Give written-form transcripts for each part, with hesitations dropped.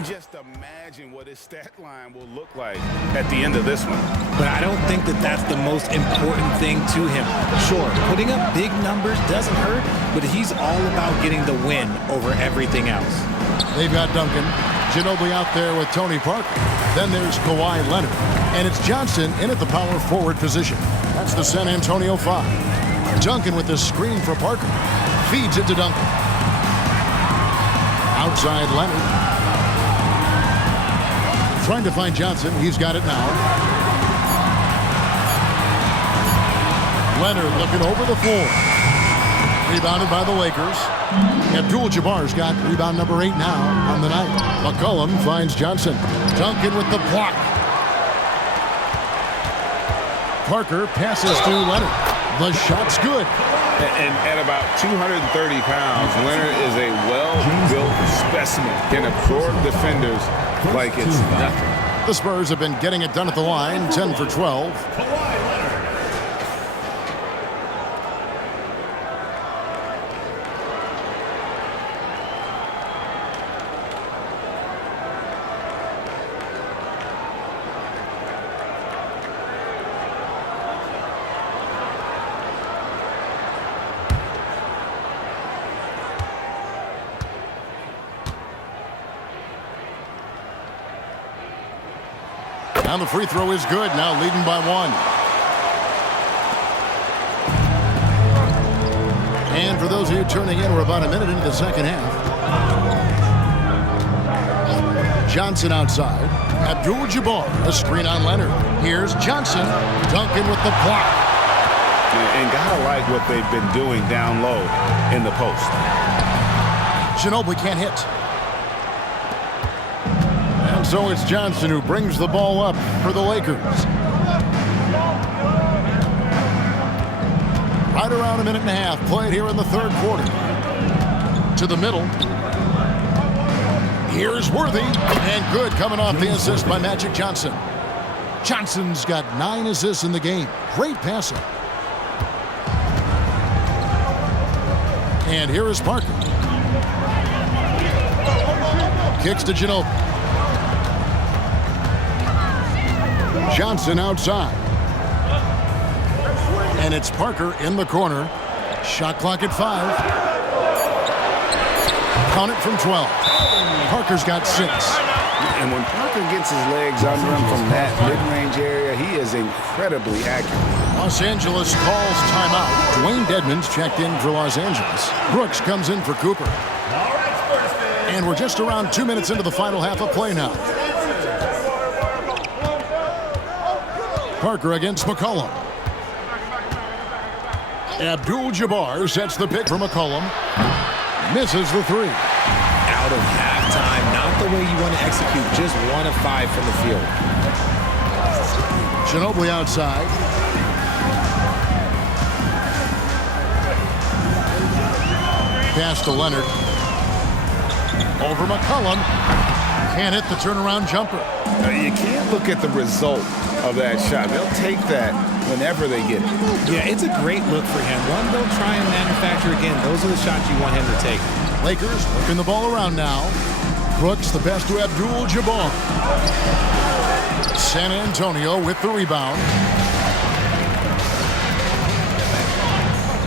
Just imagine what his stat line will look like at the end of this one. But I don't think that that's the most important thing to him. Sure, putting up big numbers doesn't hurt, but he's all about getting the win over everything else. They've got Duncan. Ginobili out there with Tony Parker. Then there's Kawhi Leonard. And it's Johnson in at the power forward position. That's the San Antonio 5. Duncan with the screen for Parker. Feeds it to Duncan. Outside Leonard. Trying to find Johnson. He's got it now. Leonard looking over the floor. Rebounded by the Lakers. Abdul-Jabbar's got rebound number 8 now on the night. McCollum finds Johnson. Duncan with the block. Parker passes to Leonard. The shot's good. And at about 230 pounds, Leonard is a well-built specimen. Can absorb defenders like it's nothing. The Spurs have been getting it done at the line, 10 for 12. And the free throw is good, now leading by 1. And for those of you tuning in, we're about a minute into the second half. Johnson outside. Abdul-Jabbar, a screen on Leonard. Here's Johnson. Duncan with the block. And gotta like what they've been doing down low in the post. Ginobili can't hit. So it's Johnson who brings the ball up for the Lakers. Right around a minute and a half played here in the third quarter. To the middle. Here's Worthy. And good coming off the assist by Magic Johnson. Johnson's got 9 assists in the game. Great passing. And here is Parker. Kicks to Ginobili. Johnson outside. And it's Parker in the corner. Shot clock at 5. Count it from 12. Parker's got 6. And when Parker gets his legs under him from that mid-range area, he is incredibly accurate. Los Angeles calls timeout. Dwayne Dedmon's checked in for Los Angeles. Brooks comes in for Cooper. And we're just around 2 minutes into the final half of play now. Parker against McCollum. Abdul-Jabbar sets the pick for McCollum. Misses the 3. Out of halftime, not the way you want to execute. Just 1 of 5 from the field. Ginobili outside. Pass to Leonard. Over McCollum. Can't hit the turnaround jumper. You can't look at the result of that shot. They'll take that whenever they get it. Yeah, it's a great look for him. One they'll try and manufacture again. Those are the shots you want him to take. Lakers working the ball around now. Brooks the pass to Abdul-Jabbar. San Antonio with the rebound.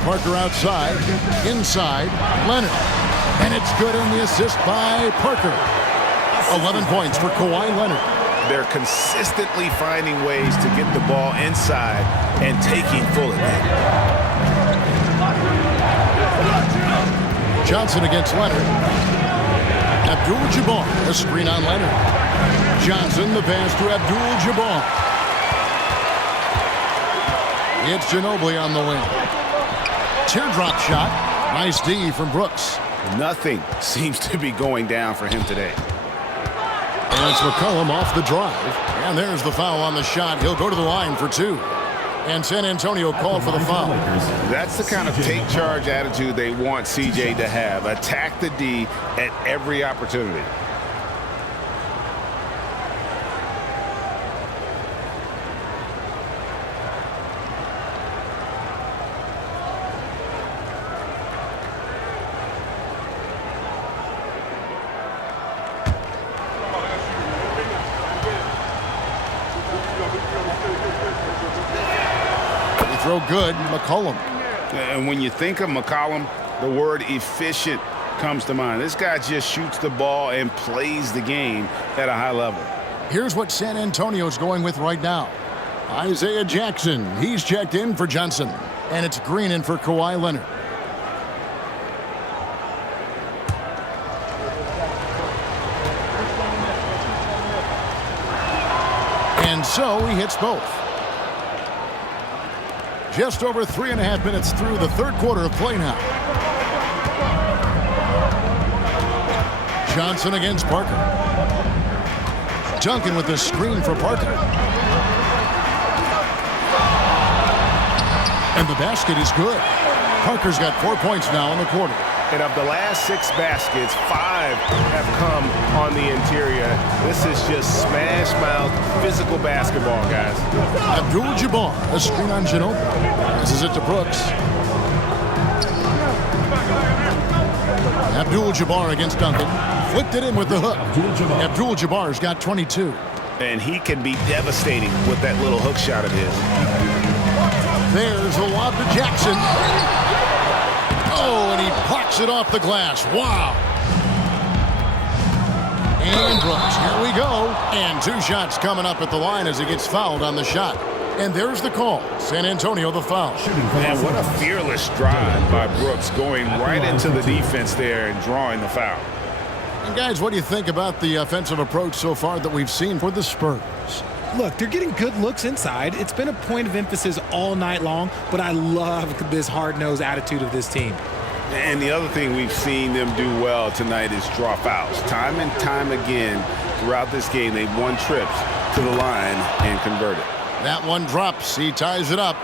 Parker outside. Inside. Leonard. And it's good on the assist by Parker. 11 points for Kawhi Leonard. They're consistently finding ways to get the ball inside and taking full advantage. Johnson against Leonard. Abdul-Jabbar, a screen on Leonard. Johnson, the pass to Abdul-Jabbar. It's Ginobili on the wing. Teardrop shot. Nice D from Brooks. Nothing seems to be going down for him today. And it's McCollum off the drive. And there's the foul on the shot. He'll go to the line for 2. And San Antonio called for the foul. That's the kind of take charge attitude they want CJ to have. Attack the D at every opportunity. throw good. McCollum. And when you think of McCollum, the word efficient comes to mind. This guy just shoots the ball and plays the game at a high level. Here's what San Antonio's going with right now. Isaiah Jackson, he's checked in for Johnson. And it's Green in for Kawhi Leonard. And so he hits both. Just over 3.5 minutes through the third quarter of play now. Johnson against Parker. Duncan with the screen for Parker. And the basket is good. Parker's got 4 points now in the quarter. And of the last 6 baskets, 5 have come on the interior. This is just smash-mouth, physical basketball, guys. Abdul-Jabbar, a screen on Ginobili. Passes it to Brooks. Abdul-Jabbar against Duncan. Flipped it in with the hook. Abdul-Jabbar's got 22. And he can be devastating with that little hook shot of his. There's the lob to Jackson. Oh, and he blocks it off the glass. Wow. And Brooks, here we go. And 2 shots coming up at the line as he gets fouled on the shot. And there's the call. San Antonio the foul. Man, what a fearless drive by Brooks, going right into the defense there and drawing the foul. And guys, what do you think about the offensive approach so far that we've seen for the Spurs? Look, they're getting good looks inside. It's been a point of emphasis all night long, but I love this hard-nosed attitude of this team. And the other thing we've seen them do well tonight is draw fouls. Time and time again throughout this game, they've won trips to the line and converted. That one drops. He ties it up.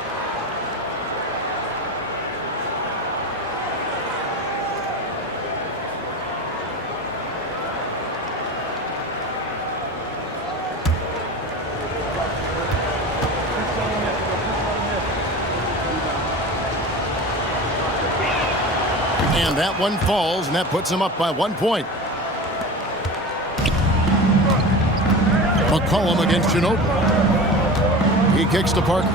And that one falls, and that puts him up by 1 point. McCollum against Ginobili. He kicks to Parker.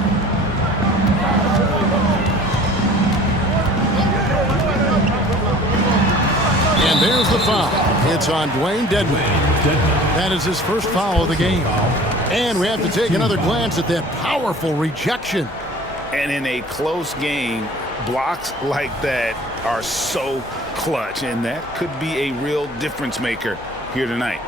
And there's the foul. It's on Dwayne Dedman. That is his first foul of the game. And we have to take another glance at that powerful rejection. And in a close game, blocks like that are so clutch, and that could be a real difference maker here tonight.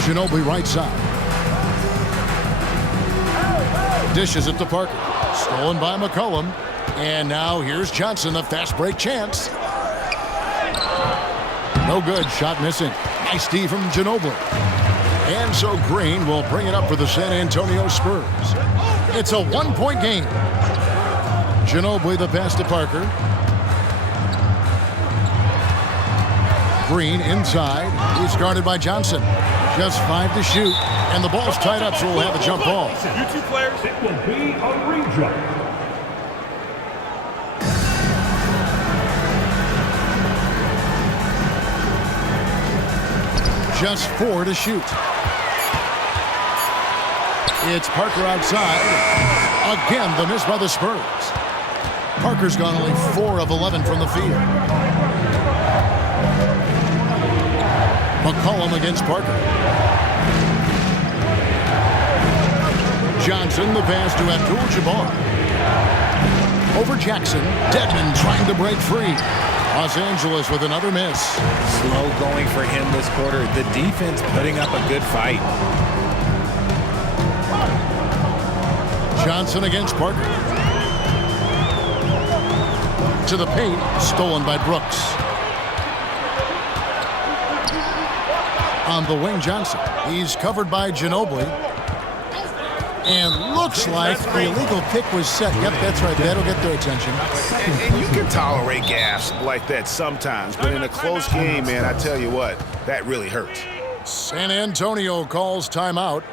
Ginobili right side. Dishes it to Parker. Stolen by McCollum. And now here's Johnson, the fast break chance. No good. Shot missing. Nice D from Ginobili. And so Green will bring it up for the San Antonio Spurs. It's a 1-point game. Ginobili the pass to Parker. Green inside. He's guarded by Johnson. Just 5 to shoot. And the ball's tied up, so we'll have a jump ball. You 2 players, it will be a rejump. Just 4 to shoot. It's Parker outside. Again, the miss by the Spurs. Parker's gone only 4 of 11 from the field. McCollum against Parker. Johnson, the pass to Abdul-Jabbar. Over Jackson. Dedman trying to break free. Los Angeles with another miss. Slow going for him this quarter. The defense putting up a good fight. Johnson against Parker. To the paint. Stolen by Brooks. On the wing, Johnson. He's covered by Ginobili. And looks like the illegal pick was set. Yep, that's right. That'll get their attention. And you can tolerate gaffes like that sometimes, but in a close game, man, I tell you what, that really hurts. San Antonio calls timeout.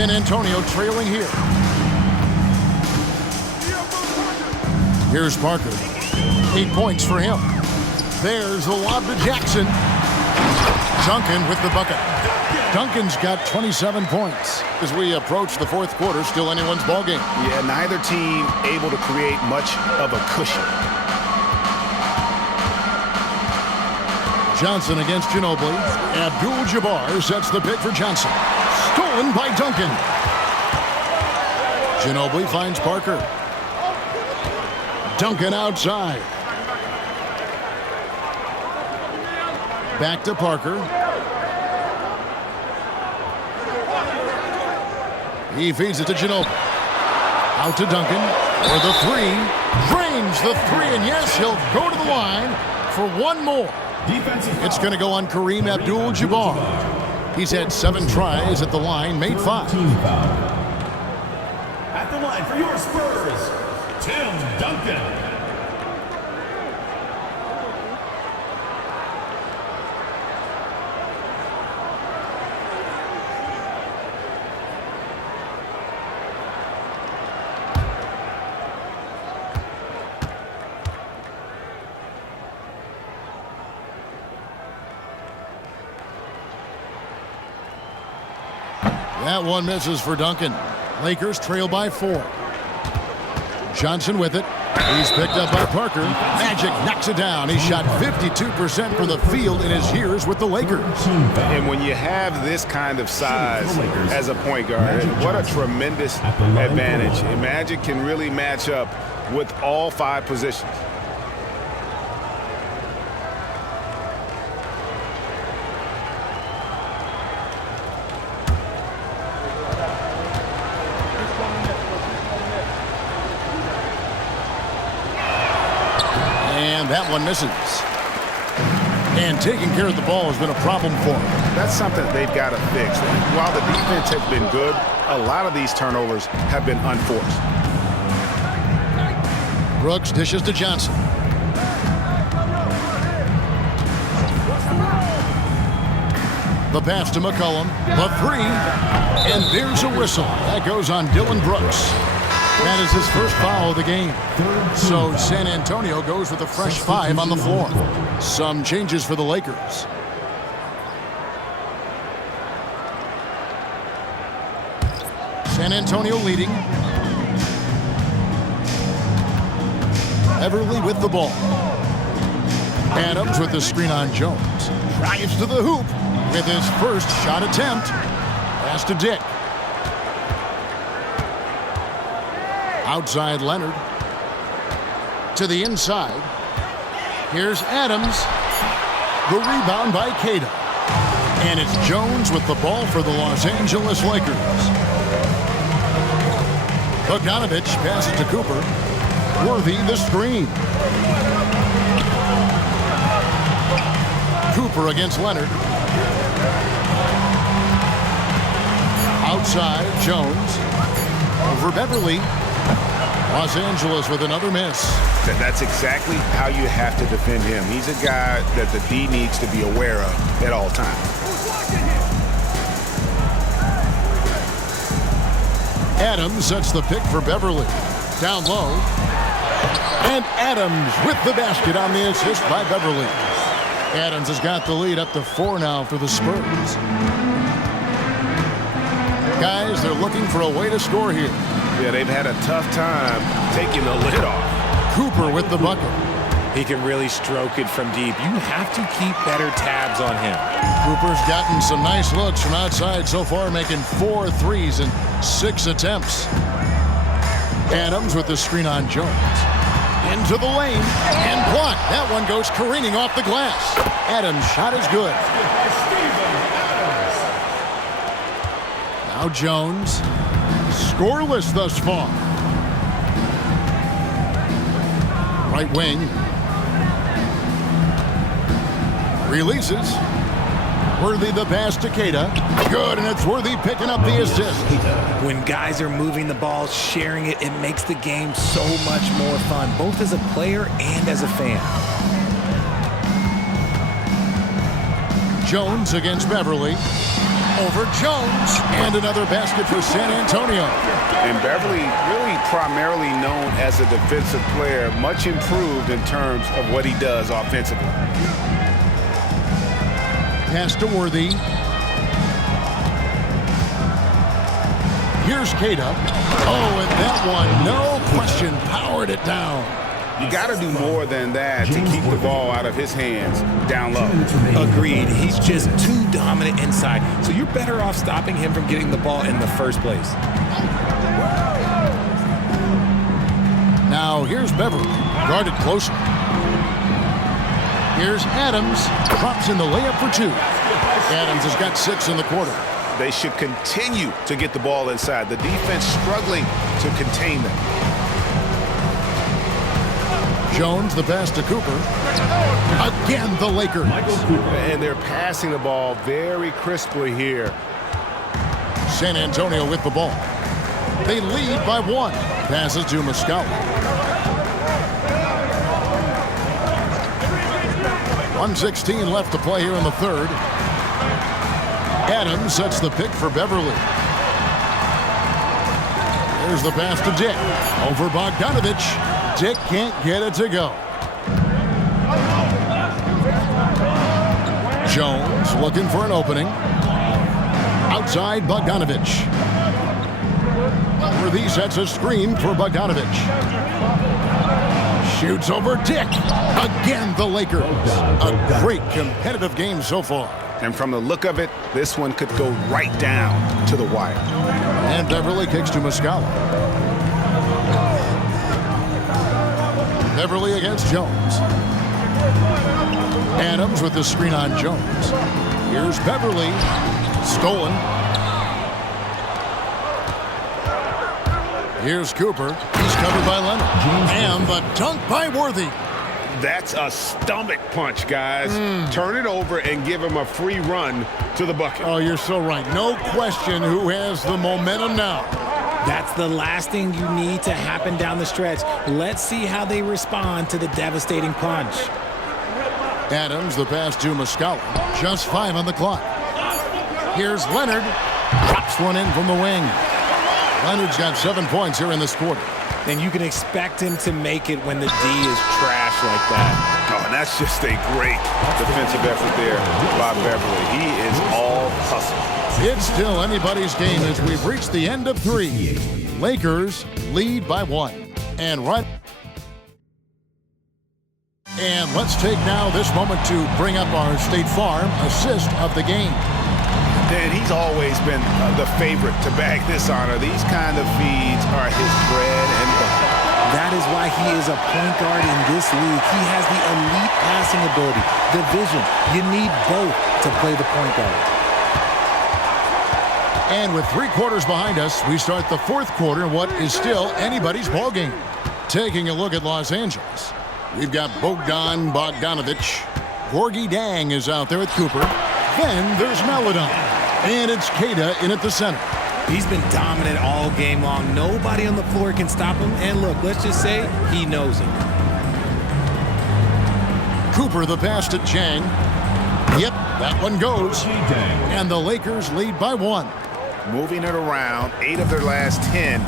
San Antonio trailing here. Here's Parker. 8 points for him. There's the lob to Jackson. Duncan with the bucket. Duncan's got 27 points. As we approach the fourth quarter, still anyone's ballgame. Yeah, neither team able to create much of a cushion. Johnson against Ginobili. Abdul-Jabbar sets the pick for Johnson. Stolen by Duncan. Ginobili finds Parker. Duncan outside. Back to Parker. He feeds it to Ginobili. Out to Duncan for the three. Drains the three, and yes, he'll go to the line for one more. It's going to go on Kareem Abdul-Jabbar. He's had 7 tries at the line, made 5. At the line for your Spurs, Tim Duncan. That one misses for Duncan. Lakers trail by 4. Johnson with it. He's picked up by Parker. Magic knocks it down. He shot 52% from the field in his years with the Lakers. And when you have this kind of size as a point guard, what a tremendous advantage. And Magic can really match up with all 5 positions. That one misses. And taking care of the ball has been a problem for him. That's something they've got to fix. While the defense has been good, a lot of these turnovers have been unforced. Brooks dishes to Johnson. The pass to McCollum. The 3. And there's a whistle. That goes on Dillon Brooks. That is his first foul of the game. So San Antonio goes with a fresh 5 on the floor. Some changes for the Lakers. San Antonio leading. Everly with the ball. Adams with the screen on Jones. Drives to the hoop with his first shot attempt. Pass to Dick. Outside Leonard. To the inside. Here's Adams. The rebound by Cato. And it's Jones with the ball for the Los Angeles Lakers. Bogdanovich passes to Cooper. Worthy the screen. Cooper against Leonard. Outside Jones. Over Beverly. Los Angeles with another miss. That's exactly how you have to defend him. He's a guy that the D needs to be aware of at all times. Adams sets the pick for Beverly. Down low. And Adams with the basket on the assist by Beverly. Adams has got the lead up to 4 now for the Spurs. Guys, they're looking for a way to score here. Yeah, they've had a tough time taking the lid off. Cooper with the bucket. He can really stroke it from deep. You have to keep better tabs on him. Cooper's gotten some nice looks from outside so far, making 4 threes in 6 attempts. Adams with the screen on Jones. Into the lane and blocked. That one goes careening off the glass. Adams' shot is good. Now Jones. Scoreless thus far. Right wing. Releases. Worthy the pass to Cato. Good, and it's Worthy picking up the assist. When guys are moving the ball, sharing it, it makes the game so much more fun, both as a player and as a fan. Jones against Beverly. over Jones. And another basket for San Antonio. And Beverly, really primarily known as a defensive player, much improved in terms of what he does offensively. Pass to Worthy. Here's Cada. Oh, and that one, no question, powered it down. You got to do more than that to keep the ball out of his hands down low. Agreed. He's just too dominant inside. So you're better off stopping him from getting the ball in the first place. Now here's Beverly, guarded closer. Here's Adams, drops in the layup for two. Adams has got 6 in the quarter. They should continue to get the ball inside. The defense struggling to contain them. Jones, the pass to Cooper. Again, the Lakers. And they're passing the ball very crisply here. San Antonio with the ball. They lead by 1. Passes to Muscala. 1:16 left to play here in the third. Adams sets the pick for Beverly. There's the pass to Dick. Over Bogdanovich. Dick can't get it to go. Jones looking for an opening. Outside Bogdanovich. Worthy sets a screen for Bogdanovich. Shoots over Dick. Again, the Lakers. A great competitive game so far. And from the look of it, this one could go right down to the wire. And Beverly kicks to Muscala. Beverly against Jones. Adams with the screen on Jones. Here's Beverly. Stolen. Here's Cooper. He's covered by Leonard. And the dunk by Worthy. That's a stomach punch, guys. Turn it over and give him a free run to the bucket. Oh, you're so right. No question who has the momentum now. That's the last thing you need to happen down the stretch. Let's see how they respond to the devastating punch. Adams, the pass to Muscala. Just 5 on the clock. Here's Leonard. Drops one in from the wing. Leonard's got 7 points here in this quarter. And you can expect him to make it when the D is trash like that. Oh, and that's just a great defensive effort there by Beverly. He is all hustle. It's still anybody's game as we've reached the end of 3. Lakers lead by 1. And let's take now this moment to bring up our State Farm assist of the game. Dan, he's always been the favorite to bag this honor. These kind of feeds are his bread and butter. That is why he is a point guard in this league. He has the elite passing ability, the vision. You need both to play the point guard. And with 3 quarters behind us, we start the 4th quarter in what is still anybody's ballgame. Taking a look at Los Angeles, we've got Bogdan Bogdanovich. Gorgie Dang is out there with Cooper. Then there's Maledon. And it's Cada in at the center. He's been dominant all game long. Nobody on the floor can stop him. And look, let's just say he knows it. Cooper the pass to Chang. Yep, that one goes. And the Lakers lead by 1. Moving it around, 8 of their last 10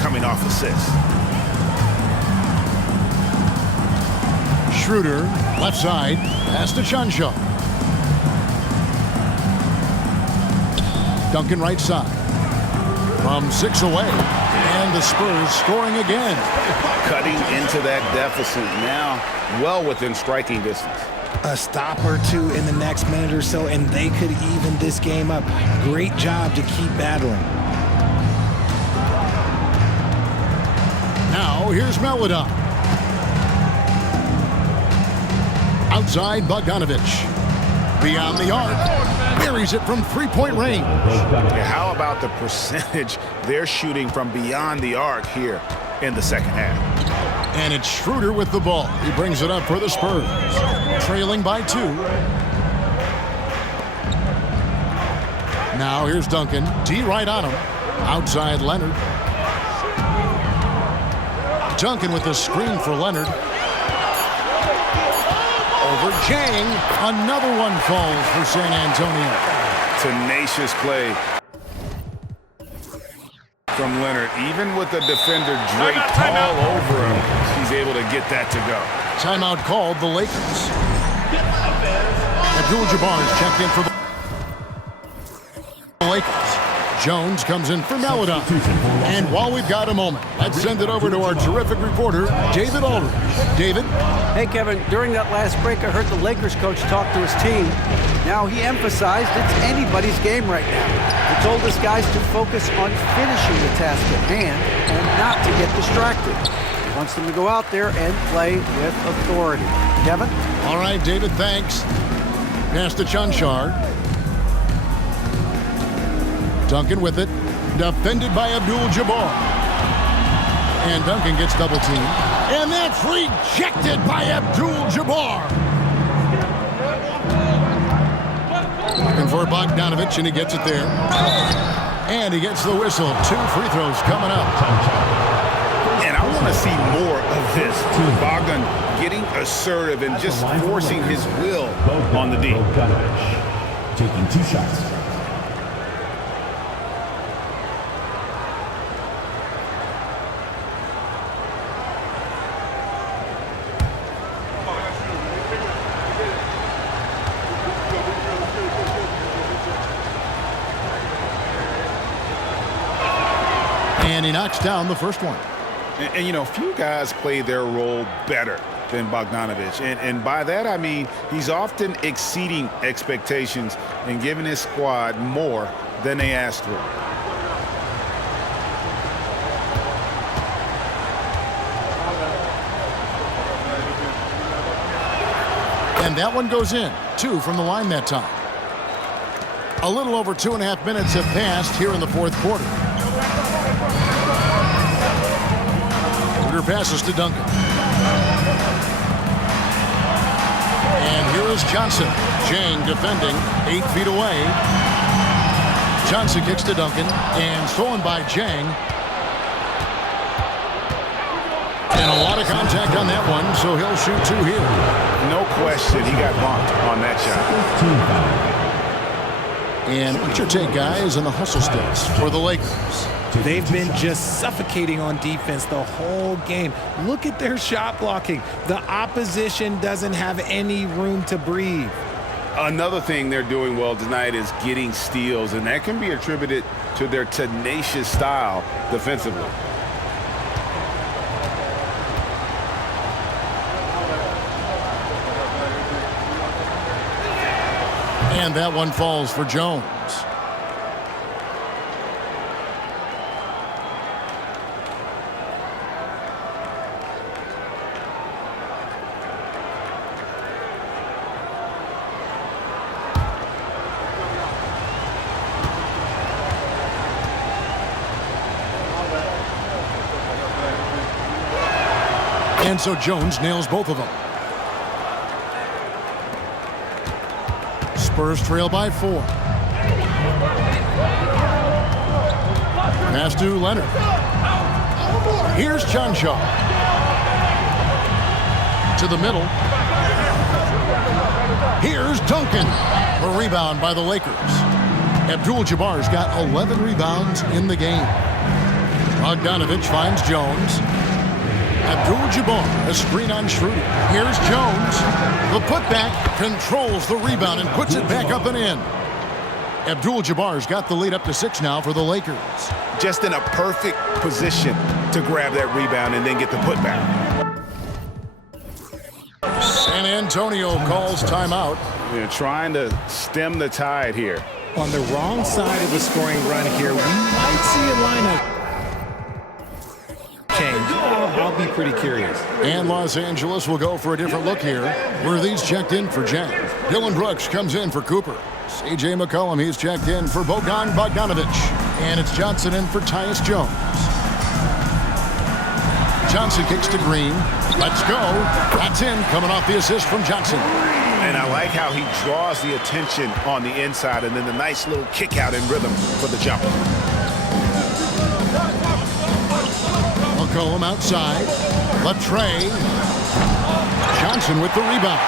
coming off assists. Schroeder, left side, pass to Chanshaw. Duncan right side. From 6 away. And the Spurs scoring again. Cutting into that deficit now, well within striking distance. A stop or two in the next minute or so, and they could even this game up. Great job to keep battling. Now here's Maledon. Outside Bogdanovich. Beyond the arc. Buries it from 3-point range. Yeah, how about the percentage they're shooting from beyond the arc here in the second half? And it's Schroeder with the ball. He brings it up for the Spurs. Trailing by 2. Now here's Duncan. D right on him. Outside Leonard. Duncan with the screen for Leonard. Over Chang. Another one falls for San Antonio. Tenacious play from Leonard. Even with the defender draped all over him, he's able to get that to go. Timeout called the Lakers. Abdul-Jabbar is checked in for the Lakers. Jones comes in for Maladon. And while we've got a moment, let's send it over to our terrific reporter, David Aldridge. David? Hey, Kevin, during that last break, I heard the Lakers coach talk to his team. Now, he emphasized it's anybody's game right now. He told his guys to focus on finishing the task at hand and not to get distracted. He wants them to go out there and play with authority. Kevin? All right, David, thanks. Pass to Chanchar. Duncan with it. Defended by Abdul-Jabbar. And Duncan gets double teamed. And that's rejected by Abdul-Jabbar. Looking for Bogdanovich, and he gets it there. And he gets the whistle. 2 free throws coming up. And I want to see more of this. Bogdan getting assertive and just forcing his will on the D. Taking 2 shots. And he knocks down the first one. And you know, few guys play their role better than Bogdanovich. And by that, I mean he's often exceeding expectations and giving his squad more than they asked for. And that one goes in. 2 from the line that time. A little over 2.5 minutes have passed here in the fourth quarter. Passes to Duncan. And here is Johnson. Jang defending 8 feet away. Johnson kicks to Duncan and stolen by Jang. And a lot of contact on that one, so he'll shoot 2 here. No question, he got bumped on that shot. And what's your take, guys, on the hustle sticks for the Lakers? They've been just suffocating on defense the whole game. Look at their shot blocking. The opposition doesn't have any room to breathe. Another thing they're doing well tonight is getting steals, and that can be attributed to their tenacious style defensively. And that one falls for Jones. And so Jones nails both of them. Spurs trail by 4. Pass to Leonard. Here's Chanchar. To the middle. Here's Duncan. A rebound by the Lakers. Abdul-Jabbar's got 11 rebounds in the game. Bogdanovich finds Jones. Abdul-Jabbar, a screen on Schroeder. Here's Jones. The putback controls the rebound and puts it back up and in. Abdul-Jabbar's got the lead up to 6 now for the Lakers. Just in a perfect position to grab that rebound and then get the putback. San Antonio calls timeout. They're trying to stem the tide here. On the wrong side of the scoring run here, we might see a lineup change. I'll be pretty curious. And Los Angeles will go for a different look here. Worthy's checked in for Jang. Dylan Brooks comes in for Cooper. C.J. McCollum, he's checked in for Bogdanovich. And it's Johnson in for Tyus Jones. Johnson kicks to Green. Let's go. That's in, coming off the assist from Johnson. And I like how he draws the attention on the inside and then the nice little kick out in rhythm for the jumper. McCollum outside. Latre. Johnson with the rebound.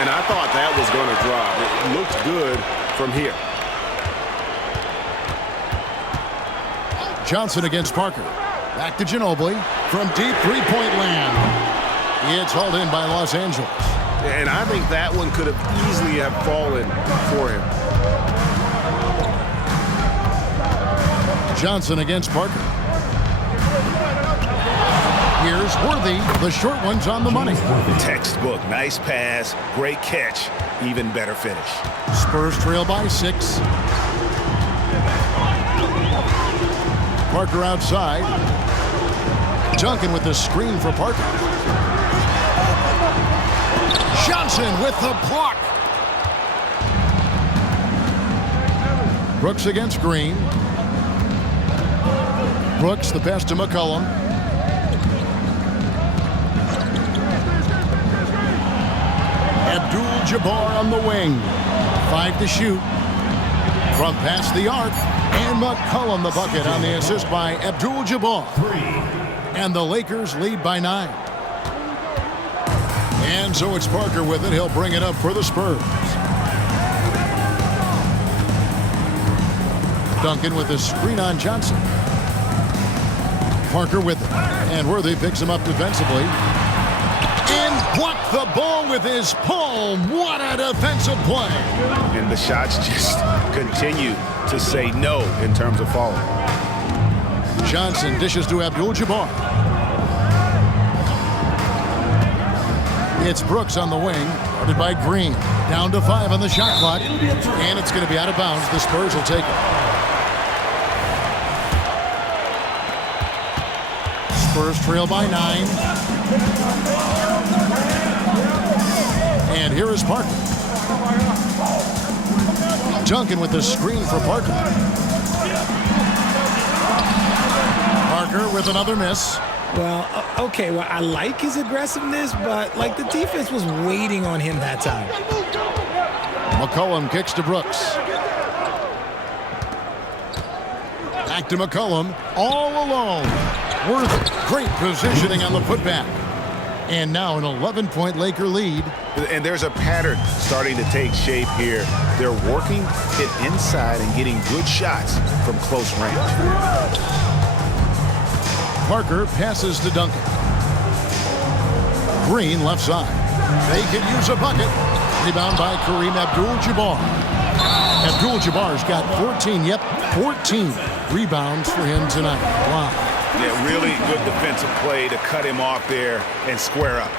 And I thought that was going to drop. It looked good from here. Johnson against Parker. Back to Ginobili from deep three-point land. It's hauled in by Los Angeles. And I think that one could have easily have fallen for him. Johnson against Parker. Here's Worthy. The short one's on the money. Textbook. Nice pass. Great catch. Even better finish. Spurs trail by 6. Parker outside. Duncan with the screen for Parker. Johnson with the block. Brooks against Green. Brooks, the pass to McCollum. Abdul-Jabbar on the wing. 5 to shoot. From past the arc. And McCollum the bucket on the assist by Abdul-Jabbar. And the Lakers lead by 9. And so it's Parker with it. He'll bring it up for the Spurs. Duncan with the screen on Johnson. Parker with it. And Worthy picks him up defensively. And blocked the ball with his palm. What a defensive play. And the shots just continue to say no in terms of falling. Johnson dishes to Abdul-Jabbar. It's Brooks on the wing, guarded by Green. Down to 5 on the shot clock. And it's going to be out of bounds. The Spurs will take it. Spurs trail by 9. And here is Parker. Duncan with the screen for Parker. Parker with another miss. Well, okay, well, I like his aggressiveness, but, like, the defense was waiting on him that time. McCollum kicks to Brooks. Back to McCollum, all alone. Worth great positioning on the putback. And now an 11-point Laker lead. And there's a pattern starting to take shape here. They're working it inside and getting good shots from close range. Parker passes to Duncan. Green left side. They can use a bucket. Rebound by Kareem Abdul-Jabbar. Abdul-Jabbar's got 14 rebounds for him tonight. Wow. Yeah, really good defensive play to cut him off there and square up.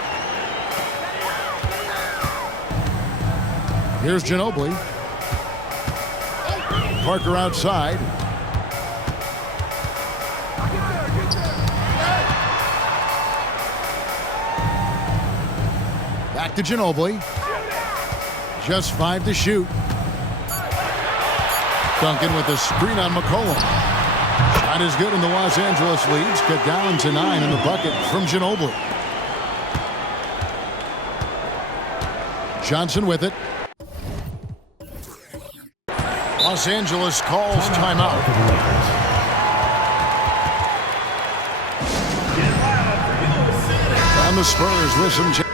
Here's Ginobili. Parker outside. Back to Ginobili. Just 5 to shoot. Duncan with the screen on McCollum. Shot is good, and the Los Angeles leads cut down to 9 in the bucket from Ginobili. Johnson with it. Los Angeles calls timeout. And the Spurs with some changes.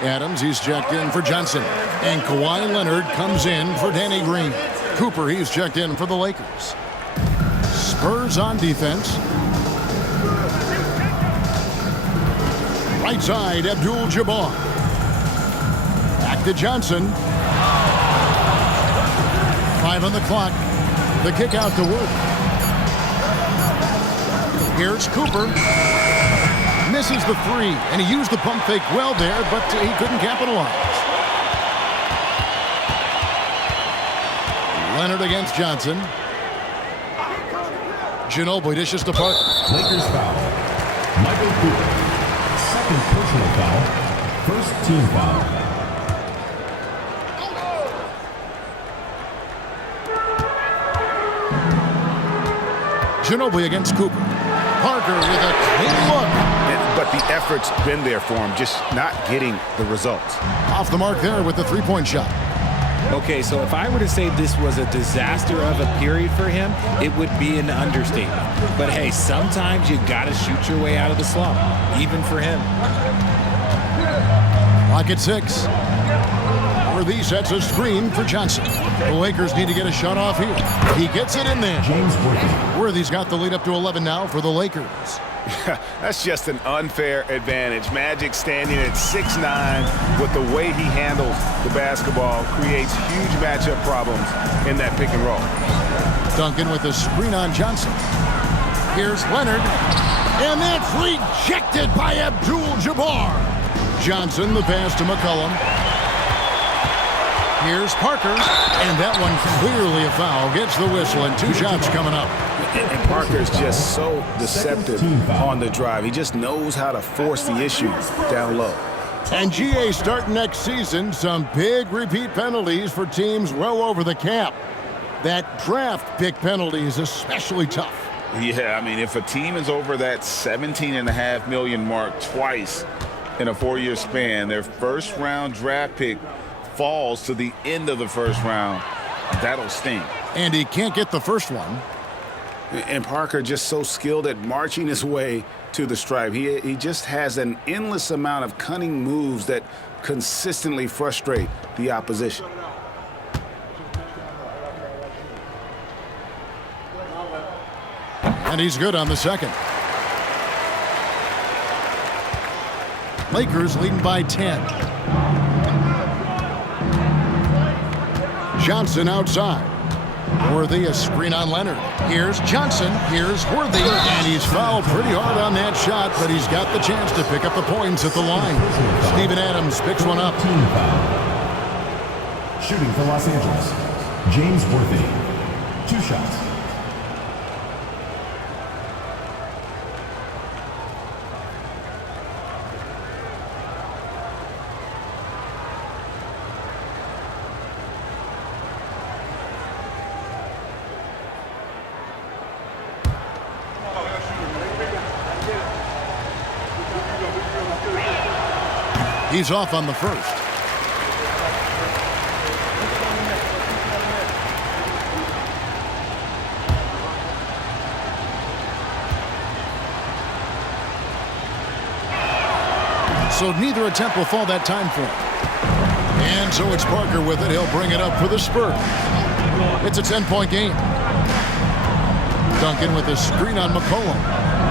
Adams, he's checked in for Johnson. And Kawhi Leonard comes in for Danny Green. Cooper, he's checked in for the Lakers. Spurs on defense. Right side, Abdul-Jabbar. Back to Johnson. 5 on the clock. The kick out to Wood. Here's Cooper. Misses the 3, and he used the pump fake well there, but he couldn't capitalize. Leonard against Johnson. Ginobili dishes to Parker. Lakers foul. Michael Cooper. Second personal foul. First team foul. Ginobili against Cooper. Parker with a clean look. But the effort's been there for him, just not getting the results. Off the mark there with the three-point shot. Okay, so if I were to say this was a disaster of a period for him, it would be an understatement. But hey, sometimes you gotta shoot your way out of the slump, even for him. Clock at 6. Worthy sets a screen for Johnson. The Lakers need to get a shot off here. He gets it in there. James Worthy. Worthy's got the lead up to 11 now for the Lakers. That's just an unfair advantage. Magic standing at 6'9", with the way he handles the basketball creates huge matchup problems in that pick and roll. Duncan with a screen on Johnson. Here's Leonard. And that's rejected by Abdul-Jabbar. Johnson, the pass to McCollum. Here's Parker. And that one clearly a foul. Gets the whistle, and 2 shots coming up. And Parker's just so deceptive on the drive. He just knows how to force the issue down low. And GA starting next season, some big repeat penalties for teams well over the cap. That draft pick penalty is especially tough. Yeah, I mean, if a team is over that $17.5 million mark twice in a 4-year span, their first-round draft pick falls to the end of the first round, that'll sting. And he can't get the first one. And Parker just so skilled at marching his way to the stripe. He just has an endless amount of cunning moves that consistently frustrate the opposition. And he's good on the second. Lakers leading by 10. Johnson outside. Worthy, a screen on Leonard. Here's Johnson. Here's Worthy. And he's fouled pretty hard on that shot, but he's got the chance to pick up the points at the line. Steven Adams picks one up. Team foul. Shooting for Los Angeles, James Worthy. 2 shots. He's off on the first. So neither attempt will fall that time for him. And so it's Parker with it. He'll bring it up for the Spurs. It's a 10-point game. Duncan with a screen on McCollum.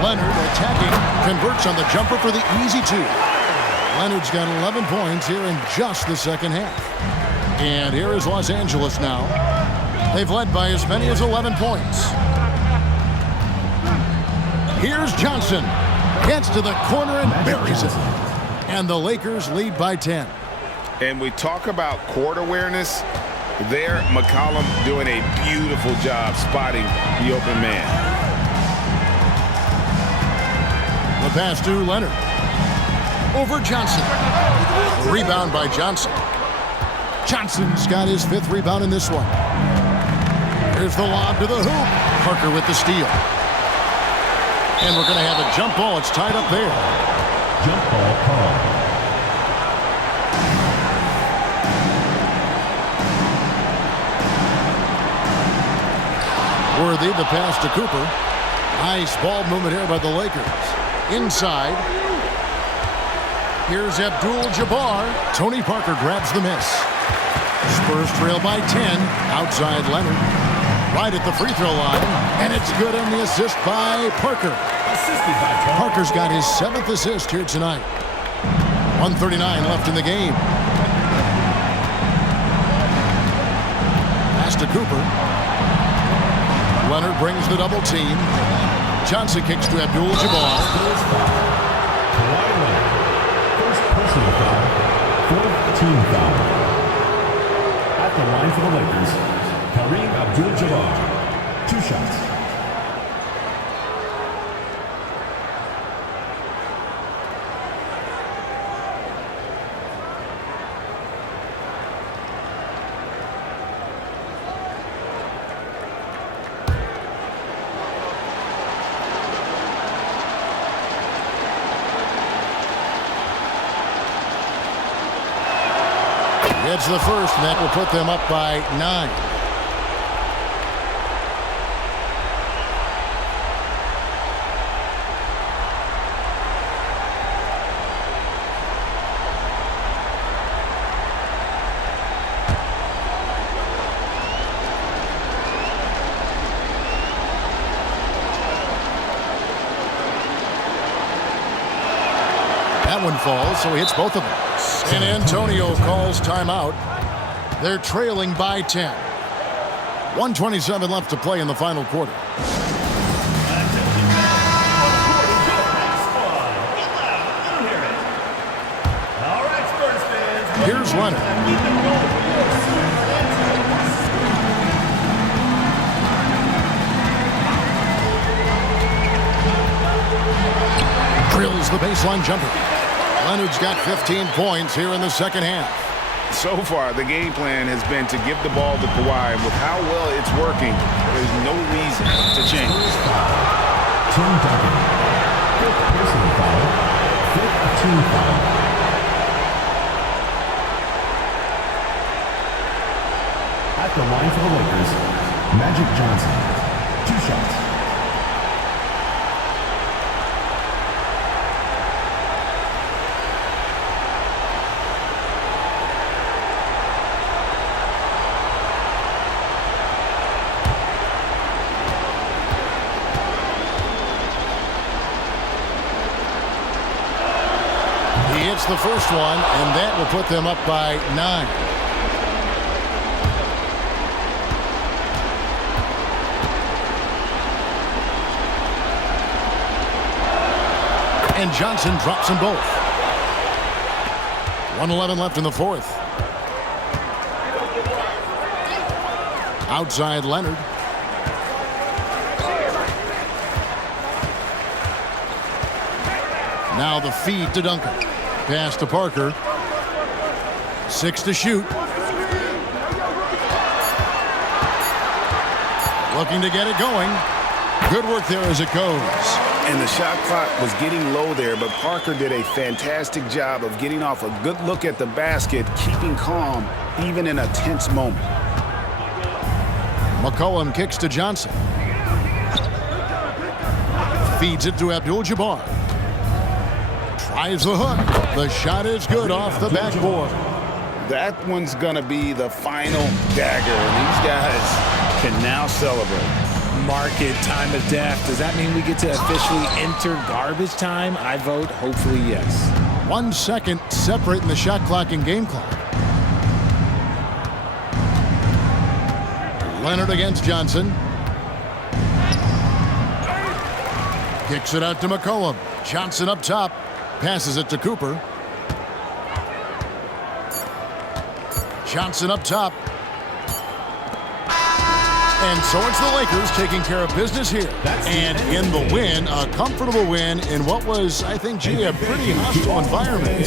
Leonard attacking, converts on the jumper for the easy 2. Leonard's got 11 points here in just the second half. And here is Los Angeles now. They've led by as many as 11 points. Here's Johnson. Gets to the corner and buries it. And the Lakers lead by 10. And we talk about court awareness. There, McCollum doing a beautiful job spotting the open man. The pass to Leonard. Over Johnson. Rebound by Johnson. Johnson's got his 5th rebound in this one. Here's the lob to the hoop. Parker with the steal. And we're going to have a jump ball. It's tied up there. Jump ball called. Worthy, the pass to Cooper. Nice ball movement here by the Lakers. Inside. Here's Abdul-Jabbar. Tony Parker grabs the miss. Spurs trail by 10. Outside Leonard. Right at the free throw line. And it's good on the assist by Parker. Assisted by Parker's got his 7th assist here tonight. 1:39 left in the game. Pass to Cooper. Leonard brings the double team. Johnson kicks to Abdul-Jabbar. Kawhi Leonard. First personal foul. 4th team foul. At the line for the Lakers, Kareem Abdul-Jabbar. 2 shots. It's the first, and that will put them up by 9. that one falls, so he hits both of them. San Antonio calls timeout. They're trailing by 10. 1:27 left to play in the final quarter. Here's Leonard. Drills the baseline jumper. Leonard's got 15 points here in the second half. So far, the game plan has been to give the ball to Kawhi. With how well it's working, there's no reason to change. Tim Duncan. Fifth personal foul. Fifth team foul. At the line for the Lakers, Magic Johnson. 2 shots. He hits the first one, and that will put them up by 9. And Johnson drops them both. 1:11 left in the fourth. Outside Leonard. Now the feed to Duncan. Pass to Parker. 6 to shoot. Looking to get it going. Good work there as it goes. And the shot clock was getting low there, but Parker did a fantastic job of getting off a good look at the basket, keeping calm, even in a tense moment. McCollum kicks to Johnson. Feeds it to Abdul-Jabbar. Tries the hook. The shot is good off the backboard. That one's going to be the final dagger, and these guys can now celebrate. Market time of death. Does that mean we get to officially enter garbage time? I vote hopefully yes. 1 second separating the shot clock and game clock. Leonard against Johnson. Kicks it out to McCollum. Johnson up top. Passes it to Cooper. Johnson up top. And so it's the Lakers taking care of business here. And in the win, a comfortable win in what was, I think, a pretty hostile environment.